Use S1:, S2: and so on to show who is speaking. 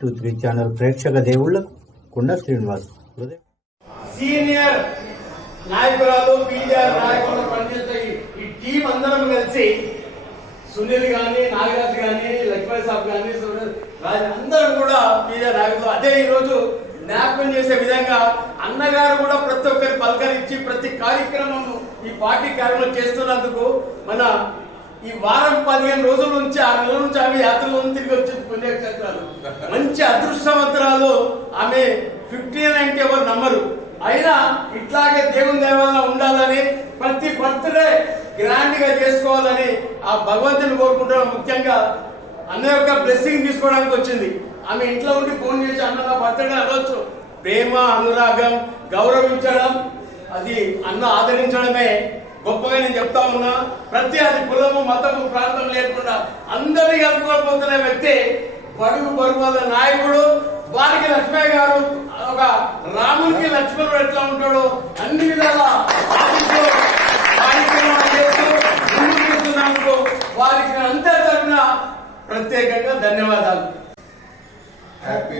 S1: Three channel ప్రేక్షక దేవుళ్ళకు కుండ శ్రీనివాస్
S2: సీనియర్ నాయకురాలు పీజీఆర్ నాయకులు పనిచేసే ఈ- టీం అందరం కలిసి సునీల్ గాని నాగరాజ్ గాని లక్ష్మణ్ సాబ్ గాని సునీల్ అందరం కూడా పీజీఆర్ నాయకులు. అదే ఈ రోజు జ్ఞాపకం చేసే విధంగా అన్నగారు కూడా ప్రతి ఒక్కరి పలకరించి ప్రతి కార్యక్రమం ఈ పార్టీ కార్యక్రమం చేస్తున్నందుకు మన ఈ వారం పదిహేను రోజుల నుంచి ఆరు నెలల నుంచి ఆమె యాత్రలో తిరిగి వచ్చింది పుణ్యక్షేత్రాలు మంచి అదృష్టవంతురాలు ఆమె ఫిఫ్టీన్ అంటే ఎవరు నమ్మరు. అయినా ఇట్లాగే దేవుని దేవాలయం ఉండాలని ప్రతి బర్త్డే గ్రాండ్గా చేసుకోవాలని ఆ భగవంతుని కోరుకుంటున్నాం. ముఖ్యంగా అన్న యొక్క బ్లెస్సింగ్ తీసుకోవడానికి వచ్చింది. ఆమె ఇంట్లో ఉండి ఫోన్ చేసి అన్న నా బర్త్డే అనవచ్చు ప్రేమ అనురాగం గౌరవించడం అది అన్న ఆదరించడమే. గొప్పగా నేను చెప్తా ఉన్నా ప్రతి అది కులము మతము ప్రాంతం లేకుండా అందరినీ కలుపుకోకపోతున్న వ్యక్తి బడుగు బరువుల నాయకుడు వారికి లక్ష్మయ్య గారు ఒక రాముడికి లక్ష్మణుడు ఎట్లా ఉంటాడో అన్ని విధాల వారికి అంతే తరఫున ప్రత్యేకంగా ధన్యవాదాలు.
S3: హ్యాపీ